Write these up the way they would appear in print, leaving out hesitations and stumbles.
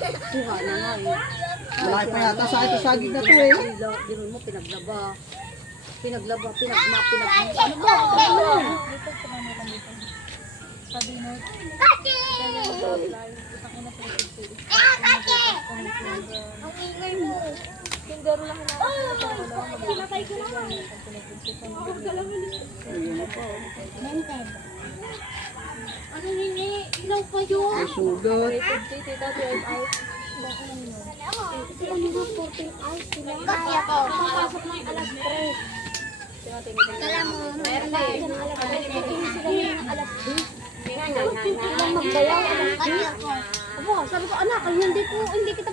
Kuha na nga eh. Malaki pa yata sa ito saging na to eh. Gano'n mo, pinaglaba. Ano ba? Ang ingay mo. Yung garo lang na. Pinatay ko lang. Mented. Ano nini? Ilaw pa yun. Ay, sugat. Kasi ano nga, 14 hours sila. Kasi ako. Papasok ng alas 3. Kala mo, meron na yun. Sila ng alas 10. Silang magbayaw alas 10. Abo, sabi ko, anak, hindi kita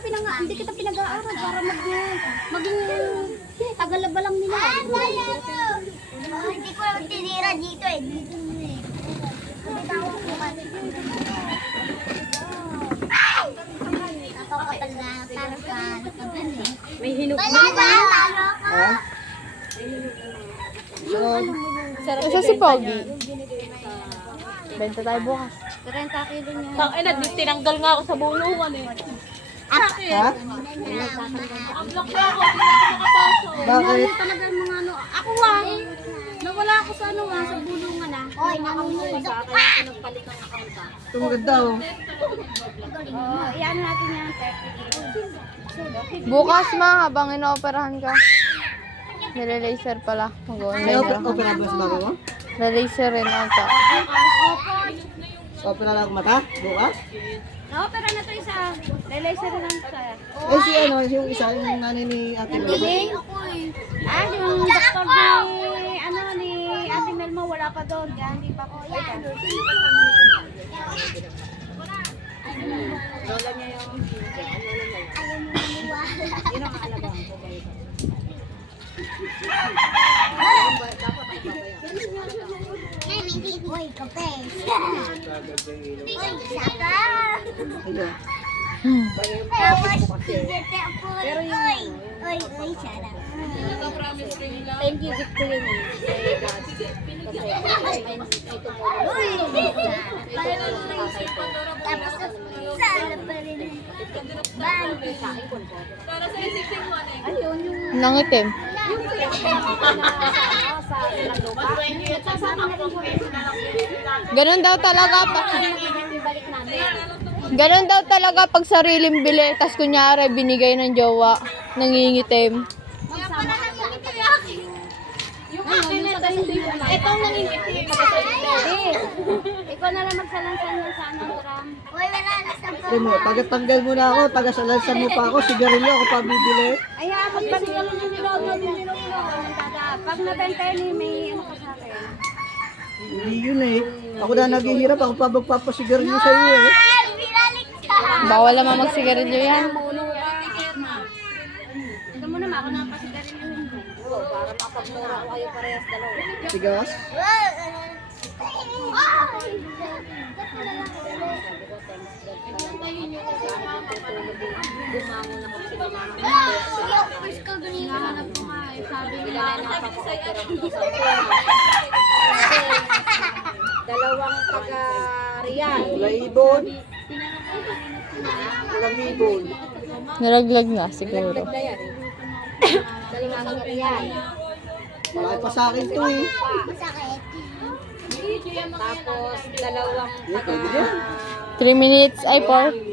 pinag-aaral para maging tagalaba lang nila. Hindi ko lang tinira dito eh. Dito eh. Napakapal na para sa May hinog na. Ha? So, Isa si Pogi. Benta tayo bukas. 30 kilo niya. Tangina, tinanggal nga ako sa bulungan eh. ha? Ang block na ako, hindi na ako makapasok. Bakit? Talaga mga ano. Ako nawala ako sa sa bulungan ah. Oy, nangunulog ka. Nagpalit ng account ka. Ito maganda oh. Iyan natin yan, 30. Bukas ma, habang inooperahan ka. Nire-laser pala. Mag-uwan May na opera ba sa bago mo? Nire-laser rin ata. Opera lang mata? Bukas? Pero na to isa. Laser lang sa. Eh si ano, yung isa, yung nanay ni Ate Mel. Diling? Yung doktor ni ni Ate Melma wala pa doon. Kaya hindi pa ko. Yan. Lola niya yung... Yun ang aalagaan ko. Uy, kape. Uy, saka. Ayun. Pero yung... Uy, sarap. Thank you, Victoria. Uy, tapos sana pa rin. Bandi. Ayun, yung... Nangitim. Ganun daw talaga pa. Ganun daw talaga pag sariling bili, tas kunyari binigay ng jowa, nangingitim. Itong nangingitim. Ikaw na lang magsalansan mo sa anong gram. Uy, wala na sa Alam mo, taga-tanggal mo na ako, taga-salansan mo pa ako, sigarilyo ako pa bibili. Ay, magbalik ka lang ng nilog. Pag nabenta yun, may ano ka sa akin. Hindi yun eh. Ako na naghihirap, ako pa magpapasigarilyo sa iyo eh. Bawal naman magsigarilyo yan. Ito mo naman, ako nakapasigarin yun. Para mapagmura ko kayo parehas dalawa. Sigas? Bumangon ako sila First ko ganyan na po nga. Sabi nila, dalawang taga-Riyan. Laibon. Lamibon. Naraglag na siguro. Dalawang taga-Riyan. Malaki pa sa akin to eh. masakit. Tapos dalawang Pwede taga... din. 3 minutes, ay 4.